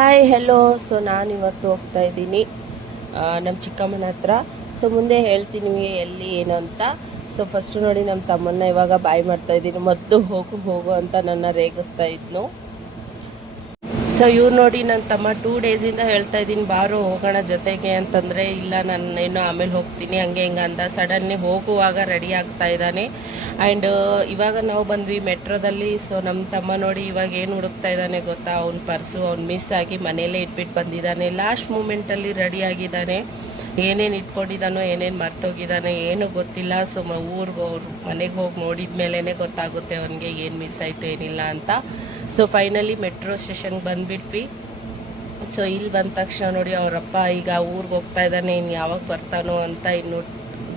Hi hello. So ನಾನು ಇವತ್ತು ಹೋಗ್ತಾ ಇದ್ದೀನಿ ನಮ್ಮ ಚಿಕ್ಕಮ್ಮನ ಹತ್ರ. ಸೊ ಮುಂದೆ ಹೇಳ್ತೀನಿ ನಿಮಗೆ ಎಲ್ಲಿ ಏನು ಅಂತ. ಸೊ ಫಸ್ಟು ನೋಡಿ ನಮ್ಮ ತಮ್ಮನ್ನ ಇವಾಗ ಬಾಯ್ ಮಾಡ್ತಾ ಇದ್ದೀನಿ. ಮೊದಲು ಹೋಗು ಹೋಗು ಅಂತ ನನ್ನ ರೇಗಿಸ್ತಾ ಇದ್ನು. ಸೊ ಇವ್ರು ನೋಡಿ ನನ್ನ ತಮ್ಮ 2 ಡೇಸಿಂದ ಹೇಳ್ತಾ ಇದ್ದೀನಿ ಬಾರು ಹೋಗೋಣ ಜೊತೆಗೆ ಅಂತಂದರೆ, ಇಲ್ಲ ನಾನು ಏನೋ ಆಮೇಲೆ ಹೋಗ್ತೀನಿ ಹಂಗೆ ಹಿಂಗೆ ಅಂತ ಸಡನ್ಲಿ ಹೋಗುವಾಗ ರೆಡಿ ಆಗ್ತಾ ಇದ್ದಾನೆ. ಆ್ಯಂಡ್ ಇವಾಗ ನಾವು ಬಂದ್ವಿ ಮೆಟ್ರೋದಲ್ಲಿ. ಸೊ ನಮ್ಮ ತಮ್ಮ ನೋಡಿ ಇವಾಗ ಏನು ಹುಡುಕ್ತಾ ಇದ್ದಾನೆ ಗೊತ್ತಾ, ಅವ್ನ ಪರ್ಸು ಅವ್ನು ಮಿಸ್ ಆಗಿ ಮನೆಯಲ್ಲೇ ಇಟ್ಬಿಟ್ಟು ಬಂದಿದ್ದಾನೆ. ಲಾಸ್ಟ್ ಮೂಮೆಂಟಲ್ಲಿ ರೆಡಿ ಆಗಿದ್ದಾನೆ. ಏನೇನು ಇಟ್ಕೊಂಡಿದ್ದಾನೋ ಏನೇನು ಮರ್ತೋಗಿದ್ದಾನೆ ಏನೂ ಗೊತ್ತಿಲ್ಲ. ಸೊ ಊರಿಗೆ ಅವ್ರು ಮನೆಗೆ ಹೋಗಿ ನೋಡಿದ ಮೇಲೇ ಗೊತ್ತಾಗುತ್ತೆ ಅವನಿಗೆ ಏನು ಮಿಸ್ ಆಯಿತು ಏನಿಲ್ಲ ಅಂತ. ಸೊ ಫೈನಲಿ ಮೆಟ್ರೋ ಸ್ಟೇಷನ್ಗೆ ಬಂದುಬಿಟ್ವಿ. ಸೊ ಇಲ್ಲಿ ಬಂದ ತಕ್ಷಣ ನೋಡಿ ಅವರಪ್ಪ ಈಗ ಊರಿಗೆ ಹೋಗ್ತಾ ಇದ್ದಾನೆ, ಇನ್ನು ಯಾವಾಗ ಬರ್ತಾನೋ ಅಂತ ಇನ್ನೂ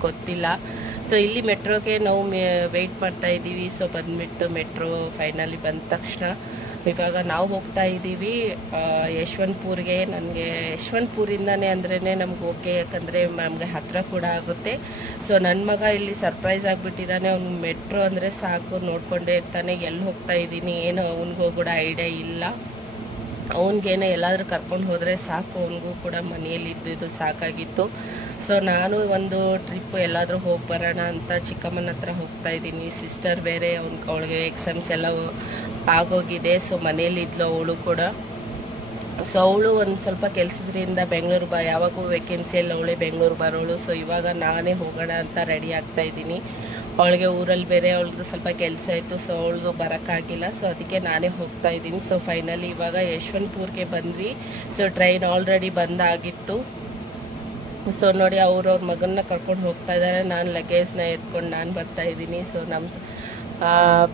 ಗೊತ್ತಿಲ್ಲ. ಸೊ ಇಲ್ಲಿ ಮೆಟ್ರೋಗೆ ನಾವು ವೆಯ್ಟ್ ಮಾಡ್ತಾ ಇದ್ದೀವಿ. ಸೊ ಬಂದುಬಿಟ್ಟು ಮೆಟ್ರೋ ಫೈನಲಿ ಬಂದ ತಕ್ಷಣ ಇವಾಗ ನಾವು ಹೋಗ್ತಾ ಇದ್ದೀವಿ ಯಶವಂತಪುರ್ಗೆ. ನನಗೆ ಯಶವಂತಪುರಿಂದನೇ ಅಂದ್ರೇ ನಮ್ಗೆ ಓಕೆ, ಯಾಕಂದರೆ ನಮಗೆ ಹತ್ತಿರ ಕೂಡ ಆಗುತ್ತೆ. ಸೊ ನನ್ನ ಮಗ ಇಲ್ಲಿ ಸರ್ಪ್ರೈಸ್ ಆಗಿಬಿಟ್ಟಿದ್ದಾನೆ. ಅವ್ನು ಮೆಟ್ರೋ ಅಂದರೆ ಸಾಕು ನೋಡ್ಕೊಂಡೇ ಇರ್ತಾನೆ. ಎಲ್ಲಿ ಹೋಗ್ತಾ ಇದ್ದೀನಿ ಏನು ಅವ್ನಿಗೂ ಕೂಡ ಐಡಿಯಾ ಇಲ್ಲ. ಅವನಿಗೇನೆ ಎಲ್ಲಾದರೂ ಕರ್ಕೊಂಡು ಹೋದರೆ ಸಾಕು, ಅವನಿಗೂ ಕೂಡ ಮನೆಯಲ್ಲಿ ಇದ್ದಿದ್ದು ಸಾಕಾಗಿತ್ತು. ಸೊ ನಾನು ಒಂದು ಟ್ರಿಪ್ ಎಲ್ಲಾದರೂ ಹೋಗಿ ಬರೋಣ ಅಂತ ಚಿಕ್ಕಮ್ಮನ ಹತ್ರ ಹೋಗ್ತಾ ಇದ್ದೀನಿ. ಸಿಸ್ಟರ್ ಬೇರೆ ಅವಳಿಗೆ ಎಕ್ಸಾಮ್ಸ್ ಎಲ್ಲ ಆಗೋಗಿದೆ. ಸೊ ಮನೇಲಿದ್ಲು ಅವಳು ಕೂಡ. ಸೊ ಅವಳು ಒಂದು ಸ್ವಲ್ಪ ಕೆಲಸದ್ರಿಂದ ಬೆಂಗಳೂರು ಯಾವಾಗೂ ವೇಕೆನ್ಸಿಯಲ್ಲಿ ಅವಳೇ ಬೆಂಗಳೂರು ಬರೋಳು. ಸೊ ಇವಾಗ ನಾನೇ ಹೋಗೋಣ ಅಂತ ರೆಡಿ ಆಗ್ತಾ ಇದ್ದೀನಿ. ಅವಳಿಗೆ ಊರಲ್ಲಿ ಬೇರೆ ಅವಳಿಗೆ ಸ್ವಲ್ಪ ಕೆಲಸ ಇತ್ತು. ಸೊ ಅವಳಿಗೂ ಬರೋಕ್ಕಾಗಿಲ್ಲ. ಸೊ ಅದಕ್ಕೆ ನಾನೇ ಹೋಗ್ತಾ ಇದ್ದೀನಿ. ಸೊ ಫೈನಲಿ ಇವಾಗ ಯಶವಂತಪುರ್ಗೆ ಬಂದ್ವಿ. ಸೊ ಟ್ರೈನ್ ಆಲ್ರೆಡಿ ಬಂದಾಗಿತ್ತು. ಸೊ ನೋಡಿ ಅವ್ರವ್ರ ಮಗನ್ನ ಕರ್ಕೊಂಡು ಹೋಗ್ತಾ ಇದ್ದಾರೆ. ನಾನು ಲಗೇಜ್ನ ಎತ್ಕೊಂಡು ನಾನು ಬರ್ತಾಯಿದ್ದೀನಿ. ಸೊ ನಮ್ಮ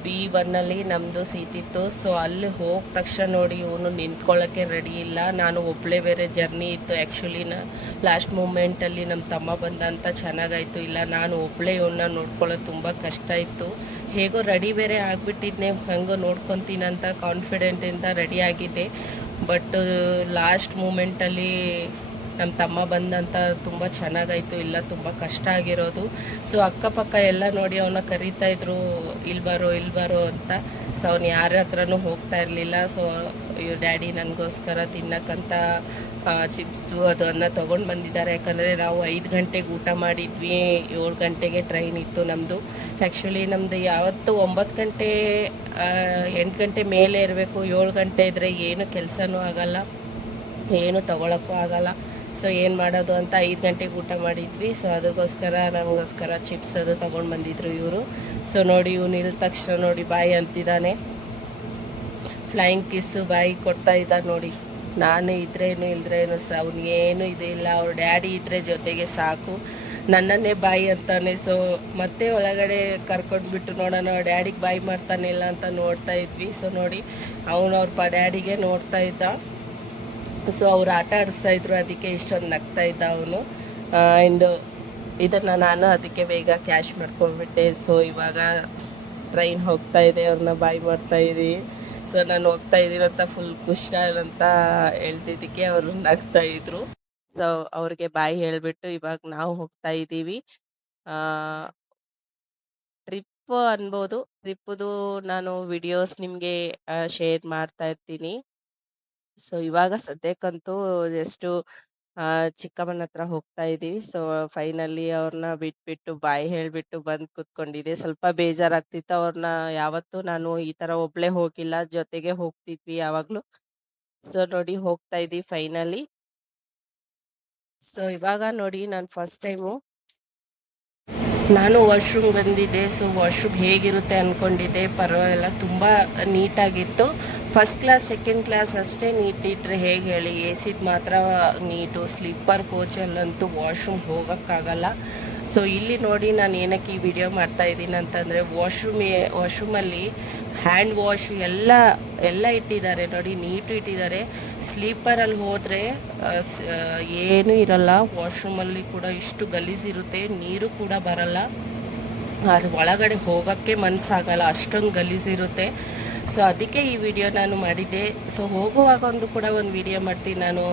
B1 ನಮ್ಮದು ಸೀಟ್ ಇತ್ತು. ಸೊ ಅಲ್ಲಿ ಹೋದ ತಕ್ಷಣ ನೋಡಿ ಇವನು ನಿಂತ್ಕೊಳ್ಳೋಕ್ಕೆ ರೆಡಿ ಇಲ್ಲ. ನಾನು ಒಬ್ಬಳೇ ಬೇರೆ ಜರ್ನಿ ಇತ್ತು. ಆ್ಯಕ್ಚುಲಿ ಲಾಸ್ಟ್ ಮೂಮೆಂಟಲ್ಲಿ ನಮ್ಮ ತಮ್ಮ ಬಂದ ಅಂತ ಚೆನ್ನಾಗಾಯಿತು. ಇಲ್ಲ ನಾನು ಒಬ್ಬಳೇ ಇವನ್ನ ನೋಡ್ಕೊಳ್ಳೋದು ತುಂಬ ಕಷ್ಟ ಇತ್ತು. ಹೇಗೋ ರೆಡಿ ಬೇರೆ ಆಗಿಬಿಟ್ಟಿದ್ದೆ, ಹಂಗೋ ನೋಡ್ಕೊತೀನಿ ಅಂತ ಕಾನ್ಫಿಡೆಂಟಿಂದ ರೆಡಿ ಆಗಿದ್ದೆ. ಬಟ್ ಲಾಸ್ಟ್ ಮೂಮೆಂಟಲ್ಲಿ ನಮ್ಮ ತಮ್ಮ ಬಂದಂತ ತುಂಬ ಚೆನ್ನಾಗಾಯಿತು. ಇಲ್ಲ ತುಂಬ ಕಷ್ಟ ಆಗಿರೋದು. ಸೊ ಅಕ್ಕಪಕ್ಕ ಎಲ್ಲ ನೋಡಿ ಅವನ್ನ ಕರೀತಾಯಿದ್ರು ಇಲ್ಲಿ ಬರೋ ಅಂತ. ಸೊ ಅವ್ನು ಯಾರ ಹತ್ರನೂ ಹೋಗ್ತಾ ಇರಲಿಲ್ಲ. ಸೊ ಇವ್ರ ಡ್ಯಾಡಿ ನನಗೋಸ್ಕರ ತಿನ್ನಕ್ಕಂತ ಚಿಪ್ಸು ಅದನ್ನು ತೊಗೊಂಡು ಬಂದಿದ್ದಾರೆ. ಯಾಕಂದರೆ ನಾವು 5 ಗಂಟೆಗೆ ಊಟ ಮಾಡಿದ್ವಿ, 7 ಗಂಟೆಗೆ ಟ್ರೈನ್ ಇತ್ತು ನಮ್ಮದು. ಆ್ಯಕ್ಚುಲಿ ನಮ್ಮದು ಯಾವತ್ತು 9 ಗಂಟೆ 8 ಗಂಟೆ ಮೇಲೆ ಇರಬೇಕು. 7 ಗಂಟೆ ಇದ್ದರೆ ಏನು ಕೆಲಸನೂ ಆಗಲ್ಲ, ಏನು ತೊಗೊಳಕ್ಕೂ ಆಗಲ್ಲ. ಸೊ ಏನು ಮಾಡೋದು ಅಂತ 5 ಗಂಟೆಗೆ ಊಟ ಮಾಡಿದ್ವಿ. ಸೊ ಅದಕ್ಕೋಸ್ಕರ ನಮಗೋಸ್ಕರ ಚಿಪ್ಸ್ ಅದು ತೊಗೊಂಡು ಬಂದಿದ್ರು ಇವರು. ಸೊ ನೋಡಿ ಇವ್ನು ಇಳಿದ ತಕ್ಷಣ ನೋಡಿ ಬಾಯಿ ಅಂತಿದ್ದಾನೆ. ಫ್ಲೈಯಿಂಗ್ ಕಿಸ್ಸು ಬಾಯಿ ಕೊಡ್ತಾ ಇದ್ದ ನೋಡಿ. ನಾನು ಇದ್ರೇನು ಇಲ್ದ್ರೇನು ಅವ್ನಿಗೇನು ಇದಿಲ್ಲ, ಅವ್ರ ಡ್ಯಾಡಿ ಇದ್ದರೆ ಜೊತೆಗೆ ಸಾಕು, ನನ್ನನ್ನೇ ಬಾಯಿ ಅಂತಾನೆ. ಸೊ ಮತ್ತೆ ಒಳಗಡೆ ಕರ್ಕೊಂಡ್ಬಿಟ್ಟು ನೋಡೋಣ ಡ್ಯಾಡಿಗೆ ಬಾಯಿ ಮಾಡ್ತಾನಿಲ್ಲ ಅಂತ ನೋಡ್ತಾ ಇದ್ವಿ. ಸೊ ನೋಡಿ ಅವನು ಅವ್ರ ಡ್ಯಾಡಿಗೆ ನೋಡ್ತಾ ಇದ್ದ. ಸೊ ಅವ್ರು ಆಟ ಆಡಿಸ್ತಾಯಿದ್ರು, ಅದಕ್ಕೆ ಇಷ್ಟೊಂದು ನಗ್ತಾ ಇದ್ದ ಅವನು. ಆ್ಯಂಡ್ ಇದನ್ನು ನಾನು ಅದಕ್ಕೆ ಬೇಗ ಕ್ಯಾಶ್ ಮಾಡ್ಕೊಂಡ್ಬಿಟ್ಟೆ. ಸೊ ಇವಾಗ ಟ್ರೈನ್ ಹೋಗ್ತಾ ಇದೆ, ಅವ್ರನ್ನ ಬಾಯ್ ಮಾಡ್ತಾಯಿದ್ದೀವಿ. ಸೊ ನಾನು ಹೋಗ್ತಾ ಇದ್ದೀನಿ ಅಂತ ಫುಲ್ ಖುಷಿ ಅಂತ ಹೇಳ್ತಿದ್ದಕ್ಕೆ ಅವರು ನಗ್ತಾಯಿದ್ರು. ಸೊ ಅವ್ರಿಗೆ ಬಾಯ್ ಹೇಳಿಬಿಟ್ಟು ಇವಾಗ ನಾವು ಹೋಗ್ತಾ ಇದ್ದೀವಿ. ಟ್ರಿಪ್ಪು ಅನ್ಬೋದು. ಟ್ರಿಪ್ಪುದು ನಾನು ವಿಡಿಯೋಸ್ ನಿಮಗೆ ಶೇರ್ ಮಾಡ್ತಾ ಇರ್ತೀನಿ. ಸೊ ಇವಾಗ ಸದ್ಯಕ್ಕಂತೂ ಜಸ್ಟು ಚಿಕ್ಕಮ್ಮನ ಹತ್ರ ಹೋಗ್ತಾ ಇದ್ದೀವಿ. ಸೊ ಫೈನಲಿ ಅವ್ರನ್ನ ಬಿಟ್ಬಿಟ್ಟು ಬಾಯ್ ಹೇಳಿಬಿಟ್ಟು ಬಂದು ಕೂತ್ಕೊಂಡಿದ್ದೆ. ಸ್ವಲ್ಪ ಬೇಜಾರಾಗ್ತಿತ್ತು. ಅವ್ರನ್ನ ಯಾವತ್ತೂ ನಾನು ಈ ಥರ ಒಬ್ಬಳೇ ಹೋಗಿಲ್ಲ, ಜೊತೆಗೆ ಹೋಗ್ತಿದ್ವಿ ಯಾವಾಗಲೂ. ಸೊ ನೋಡಿ ಹೋಗ್ತಾ ಇದ್ದೀವಿ ಫೈನಲಿ. ಸೊ ಇವಾಗ ನೋಡಿ ನಾನು ಫಸ್ಟ್ ಟೈಮು ನಾನು ವಾಶ್ರೂಮ್ ಬಂದಿದ್ದೆ. ಸೊ ವಾಶ್ರೂಮ್ ಹೇಗಿರುತ್ತೆ ಅಂದ್ಕೊಂಡಿದ್ದೆ, ಪರವಾಗಿಲ್ಲ, ತುಂಬ ನೀಟಾಗಿತ್ತು. ಫಸ್ಟ್ ಕ್ಲಾಸ್ ಸೆಕೆಂಡ್ ಕ್ಲಾಸ್ ಅಷ್ಟೇ ನೀಟ್ ಇಟ್ಟರೆ ಹೇಗೆ ಹೇಳಿ, ಎಸಿದು ಮಾತ್ರ ನೀಟು. ಸ್ಲೀಪರ್ ಕೋಚಲ್ಲಂತೂ ವಾಶ್ರೂಮ್ ಹೋಗೋಕ್ಕಾಗಲ್ಲ. ಸೊ ಇಲ್ಲಿ ನೋಡಿ ನಾನು ಏನಕ್ಕೆ ಈ ವಿಡಿಯೋ ಮಾಡ್ತಾಯಿದ್ದೀನಿ ಅಂತಂದರೆ, ವಾಶ್ರೂಮಲ್ಲಿ ಹ್ಯಾಂಡ್ ವಾಶ್ ಎಲ್ಲ ಇಟ್ಟಿದ್ದಾರೆ ನೋಡಿ, ನೀಟು ಇಟ್ಟಿದ್ದಾರೆ. ಸ್ಲೀಪರಲ್ಲಿ ಹೋದರೆ ಏನೂ ಇರಲ್ಲ. ವಾಶ್ರೂಮಲ್ಲಿ ಕೂಡ ಇಷ್ಟು ಗಲೀಜಿರುತ್ತೆ, ನೀರು ಕೂಡ ಬರಲ್ಲ. ಅದು ಒಳಗಡೆ ಹೋಗೋಕ್ಕೆ ಮನಸ್ಸಾಗಲ್ಲ, ಅಷ್ಟೊಂದು ಗಲೀಜಿರುತ್ತೆ. ಸೊ ಅದಕ್ಕೆ ಈ ವಿಡಿಯೋ ನಾನು ಮಾಡಿದ್ದೆ. ಸೊ ಹೋಗುವಾಗ ಕೂಡ ಒಂದು ವಿಡಿಯೋ ಮಾಡ್ತೀನಿ ನಾನು.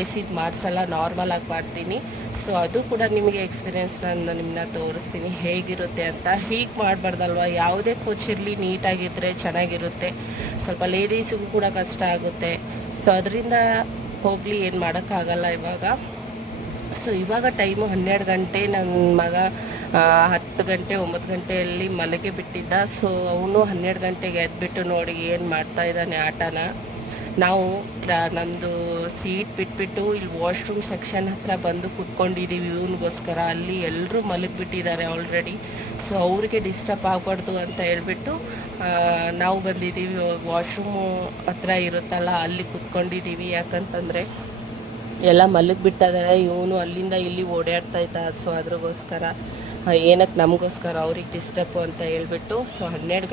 ಎಸಿದು ಮಾಡಿಸಲ್ಲ, ನಾರ್ಮಲಾಗಿ ಮಾಡ್ತೀನಿ. ಸೊ ಅದು ಕೂಡ ನಿಮಗೆ ಎಕ್ಸ್ಪೀರಿಯೆನ್ಸ್ ನಾನು ನಿಮ್ಮನ್ನ ತೋರಿಸ್ತೀನಿ ಹೇಗಿರುತ್ತೆ ಅಂತ. ಹೀಗೆ ಮಾಡಬಾರ್ದಲ್ವ, ಯಾವುದೇ ಕೋಚ್ ಇರಲಿ ನೀಟಾಗಿದ್ದರೆ ಚೆನ್ನಾಗಿರುತ್ತೆ. ಸ್ವಲ್ಪ ಲೇಡೀಸಿಗೂ ಕೂಡ ಕಷ್ಟ ಆಗುತ್ತೆ. ಸೊ ಅದರಿಂದ ಹೋಗಲಿ, ಏನು ಮಾಡೋಕ್ಕಾಗಲ್ಲ ಇವಾಗ. ಸೊ ಇವಾಗ ಟೈಮು 12 ಗಂಟೆ. ನನ್ನ ಮಗ 10 ಗಂಟೆ 9 ಗಂಟೆಯಲ್ಲಿ ಮಲಗೆ ಬಿಟ್ಟಿದ್ದ. ಸೊ ಅವನು 12 ಗಂಟೆಗೆ ಎದ್ಬಿಟ್ಟು ನೋಡಿ ಏನು ಮಾಡ್ತಾ ಇದ್ದಾನೆ ಆಟನ. ನಾವು ನಮ್ಮದು ಸೀಟ್ ಬಿಟ್ಬಿಟ್ಟು ಇಲ್ಲಿ ವಾಶ್ರೂಮ್ ಸೆಕ್ಷನ್ ಹತ್ರ ಬಂದು ಕೂತ್ಕೊಂಡಿದ್ದೀವಿ ಇವನಿಗೋಸ್ಕರ. ಅಲ್ಲಿ ಎಲ್ಲರೂ ಮಲಗಿಬಿಟ್ಟಿದ್ದಾರೆ ಆಲ್ರೆಡಿ. ಸೊ ಅವ್ರಿಗೆ ಡಿಸ್ಟರ್ಬ್ ಆಗಬಾರ್ದು ಅಂತ ಹೇಳ್ಬಿಟ್ಟು ನಾವು ಬಂದಿದ್ದೀವಿ. ವಾಶ್ರೂಮು ಹತ್ರ ಇರುತ್ತಲ್ಲ ಅಲ್ಲಿ ಕೂತ್ಕೊಂಡಿದ್ದೀವಿ. ಯಾಕಂತಂದರೆ ಎಲ್ಲ ಮಲಗಿಬಿಟ್ಟಿದ್ದಾರೆ. ಇವನು ಅಲ್ಲಿಂದ ಇಲ್ಲಿ ಓಡಾಡ್ತಾ ಇದ್ದ. ಸೊ ಅದ್ರಗೋಸ್ಕರ ಏನಕ್ಕೆ ನಮಗೋಸ್ಕರ ಅವ್ರಿಗೆ ಡಿಸ್ಟರ್ಬು ಅಂತ ಹೇಳ್ಬಿಟ್ಟು. ಸೊ 2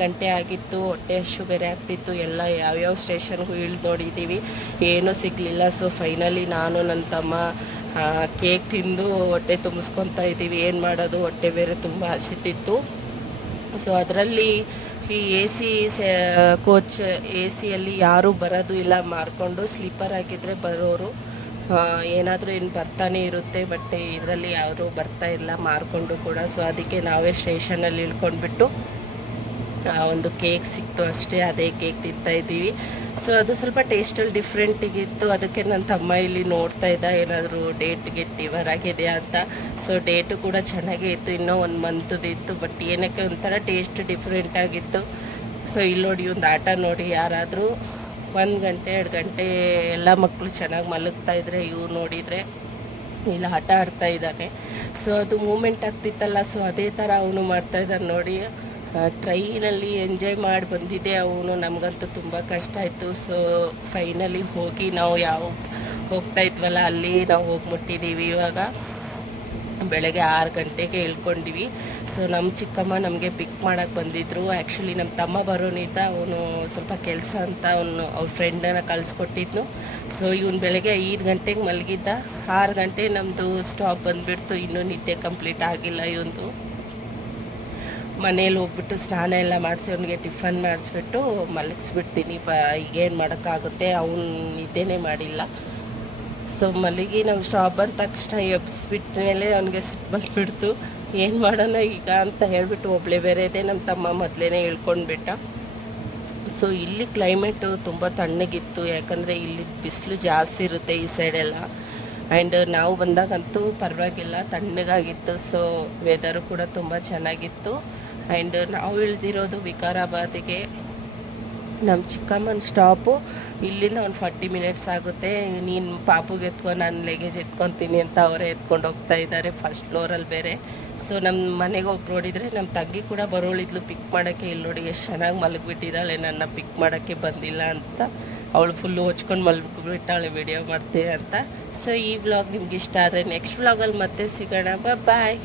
ಗಂಟೆ ಆಗಿತ್ತು. ಹೊಟ್ಟೆ ಹಶು ಬೇರೆ ಆಗ್ತಿತ್ತು. ಎಲ್ಲ ಯಾವ್ಯಾವ ಸ್ಟೇಷನ್ಗೂ ಇಳಿದು ನೋಡಿದ್ದೀವಿ, ಏನೂ ಸಿಗಲಿಲ್ಲ. ಸೊ ಫೈನಲಿ ನಾನು ನನ್ನ ತಮ್ಮ ಕೇಕ್ ತಿಂದು ಹೊಟ್ಟೆ ತುಂಬಿಸ್ಕೊತಾ ಇದ್ದೀವಿ. ಏನು ಮಾಡೋದು, ಹೊಟ್ಟೆ ಬೇರೆ ತುಂಬ ಹಸಿತಿತ್ತು. ಸೊ ಅದರಲ್ಲಿ ಈ ಕೋಚ್ ಸಿಯಲ್ಲಿ ಯಾರೂ ಬರೋದು ಇಲ್ಲ, ಮಾರ್ಕೊಂಡು ಸ್ಲೀಪರ್ ಆಗಿದ್ದರೆ ಬರೋರು. ಏನಾದರೂ ಏನು ಬರ್ತಾನೆ ಇರುತ್ತೆ, ಬಟ್ ಇದರಲ್ಲಿ ಯಾರೂ ಬರ್ತಾ ಇಲ್ಲ ಮಾರ್ಕೊಂಡು ಕೂಡ. ಸೊ ಅದಕ್ಕೆ ನಾವೇ ಸ್ಟೇಷನಲ್ಲಿ ಇಳ್ಕೊಂಡ್ಬಿಟ್ಟು ಒಂದು ಕೇಕ್ ಸಿಕ್ತು ಅಷ್ಟೇ, ಅದೇ ಕೇಕ್ ತಿಂತಾಯಿದ್ದೀವಿ. ಸೊ ಅದು ಸ್ವಲ್ಪ ಟೇಸ್ಟಲ್ಲಿ ಡಿಫ್ರೆಂಟಿಗಿತ್ತು. ಅದಕ್ಕೆ ನನ್ನ ತಮ್ಮ ಇಲ್ಲಿ ನೋಡ್ತಾ ಇದ್ದ ಏನಾದರೂ ಡೇಟ್ ಡಿವರ್ ಆಗಿದೆಯಾ ಅಂತ. ಸೊ ಡೇಟು ಕೂಡ ಚೆನ್ನಾಗೇ ಇತ್ತು, ಇನ್ನೂ 1 ಮಂತದ್ದು ಇತ್ತು. ಬಟ್ ಏನಕ್ಕೆ ಒಂಥರ ಟೇಸ್ಟ್ ಡಿಫ್ರೆಂಟ್ ಆಗಿತ್ತು. ಸೊ ಇಲ್ಲಿ ನೋಡಿ ಒಂದು ಆಟ ನೋಡಿ, ಯಾರಾದರೂ 1 ಗಂಟೆ 2 ಗಂಟೆ ಎಲ್ಲ ಮಕ್ಕಳು ಚೆನ್ನಾಗಿ ಮಲಗ್ತಾಯಿದ್ರೆ ಇವ್ರು ನೋಡಿದರೆ ಇಲ್ಲಿ ಆಟ ಆಡ್ತಾ ಇದ್ದಾನೆ. ಸೊ ಅದು ಮೂಮೆಂಟ್ ಆಗ್ತಿತ್ತಲ್ಲ, ಸೊ ಅದೇ ಥರ ಅವನು ಮಾಡ್ತಾಯಿದ್ದಾನೆ ನೋಡಿ. ಟ್ರೈನಲ್ಲಿ ಎಂಜಾಯ್ ಮಾಡಿ ಬಂದಿದ್ದೆ ಅವನು. ನಮಗಂತೂ ತುಂಬ ಕಷ್ಟ ಆಯಿತು. ಸೊ ಫೈನಲಿ ಹೋಗಿ ನಾವು ಹೋಗ್ತಾ ಇದ್ವಲ್ಲ ಅಲ್ಲಿ ನಾವು ಹೋಗಿ ಮುಟ್ಟಿದ್ದೀವಿ. ಇವಾಗ ಬೆಳಗ್ಗೆ 6 ಗಂಟೆಗೆ ಇಳ್ಕೊಂಡಿವಿ. ಸೊ ನಮ್ಮ ಚಿಕ್ಕಮ್ಮ ನಮಗೆ ಪಿಕ್ ಮಾಡೋಕ್ಕೆ ಬಂದಿದ್ದರು. ಆ್ಯಕ್ಚುಲಿ ನಮ್ಮ ತಮ್ಮ ಬರೋನಿದ್ದ, ಅವನು ಸ್ವಲ್ಪ ಕೆಲಸ ಅಂತ ಅವ್ರ ಫ್ರೆಂಡನ್ನು ಕಳಿಸ್ಕೊಟ್ಟಿದ್ನು. ಸೊ ಇವನು ಬೆಳಗ್ಗೆ 5 ಗಂಟೆಗೆ ಮಲಗಿದ್ದ. 6 ಗಂಟೆ ನಮ್ಮದು ಸ್ಟಾಪ್ ಬಂದುಬಿಡ್ತು. ಇನ್ನೂ ನಿದ್ದೆ ಕಂಪ್ಲೀಟ್ ಆಗಿಲ್ಲ ಇವಂದು. ಮನೇಲಿ ಹೋಗ್ಬಿಟ್ಟು ಸ್ನಾನ ಎಲ್ಲ ಮಾಡಿಸಿ ಅವನಿಗೆ ಟಿಫನ್ ಮಾಡಿಸ್ಬಿಟ್ಟು ಮಲಗಿಸ್ಬಿಡ್ತೀನಿ. ಈಗೇನು ಮಾಡೋಕ್ಕಾಗುತ್ತೆ, ಅವನು ನಿದ್ದೆನೇ ಮಾಡಿಲ್ಲ. ಸೊ ಮಲಗಿ ನಾವು ಸ್ಟಾಪ್ ಬಂದ ತಕ್ಷಣ ಎಬ್ಬಿಸ್ಬಿಟ್ಟ ಮೇಲೆ ಅವನಿಗೆ ಸಿಟ್ಟು ಬಂದುಬಿಡ್ತು. ಏನು ಮಾಡೋಣ ಈಗ ಅಂತ ಹೇಳ್ಬಿಟ್ಟು ಒಬ್ಬಳೇ ಬೇರೆ ಇದೆ, ನಮ್ಮ ತಮ್ಮ ಮೊದಲೇ ಇಳ್ಕೊಂಡ್ಬಿಟ್ಟ. ಸೊ ಇಲ್ಲಿ ಕ್ಲೈಮೇಟು ತುಂಬ ತಣ್ಣಗಿತ್ತು, ಯಾಕಂದರೆ ಇಲ್ಲಿ ಬಿಸಿಲು ಜಾಸ್ತಿ ಇರುತ್ತೆ ಈ ಸೈಡೆಲ್ಲ. ಆ್ಯಂಡ್ ನಾವು ಬಂದಾಗಂತೂ ಪರವಾಗಿಲ್ಲ, ತಣ್ಣಗಾಗಿತ್ತು. ಸೊ ವೆದರು ಕೂಡ ತುಂಬ ಚೆನ್ನಾಗಿತ್ತು. ಆ್ಯಂಡ್ ನಾವು ಇಳಿದಿರೋದು ವಿಕಾರಾಬಾದಿಗೆ. ನಮ್ಮ ಚಿಕ್ಕಮ್ಮನ ಸ್ಟಾಪು ಇಲ್ಲಿಂದ ಒಂದು 40 ಮಿನಿಟ್ಸ್ ಆಗುತ್ತೆ. ನೀನು ಪಾಪುಗೆ ನಾನು ಲಗೇಜ್ ಎತ್ಕೊತೀನಿ ಅಂತ ಅವರೇ ಎತ್ಕೊಂಡು ಹೋಗ್ತಾ ಇದ್ದಾರೆ, ಫಸ್ಟ್ ಫ್ಲೋರಲ್ಲಿ ಬೇರೆ. ಸೊ ನಮ್ಮ ಮನೆಗೆ ಹೋಗಿ ನೋಡಿದರೆ ನಮ್ಮ ತಂಗಿ ಕೂಡ ಬರೋಳಿದ್ಲು ಪಿಕ್ ಮಾಡೋಕ್ಕೆ. ಇಲ್ಲಿ ನೋಡಿ ಎಷ್ಟು ಚೆನ್ನಾಗಿ ಮಲಗಿಬಿಟ್ಟಿದ್ದಾಳೆ, ನನ್ನ ಪಿಕ್ ಮಾಡೋಕ್ಕೆ ಬಂದಿಲ್ಲ ಅಂತ. ಅವಳು ಫುಲ್ಲು ಹೊಚ್ಕೊಂಡು ಮಲಗಿಬಿಟ್ಟಾಳೆ ವಿಡಿಯೋ ಮಾಡ್ತೀನಿ ಅಂತ. ಸೊ ಈ ವ್ಲಾಗ್ ನಿಮ್ಗೆ ಇಷ್ಟ ಆದರೆ ನೆಕ್ಸ್ಟ್ ವ್ಲಾಗಲ್ಲಿ ಮತ್ತೆ ಸಿಗೋಣ. ಬಾಯ್.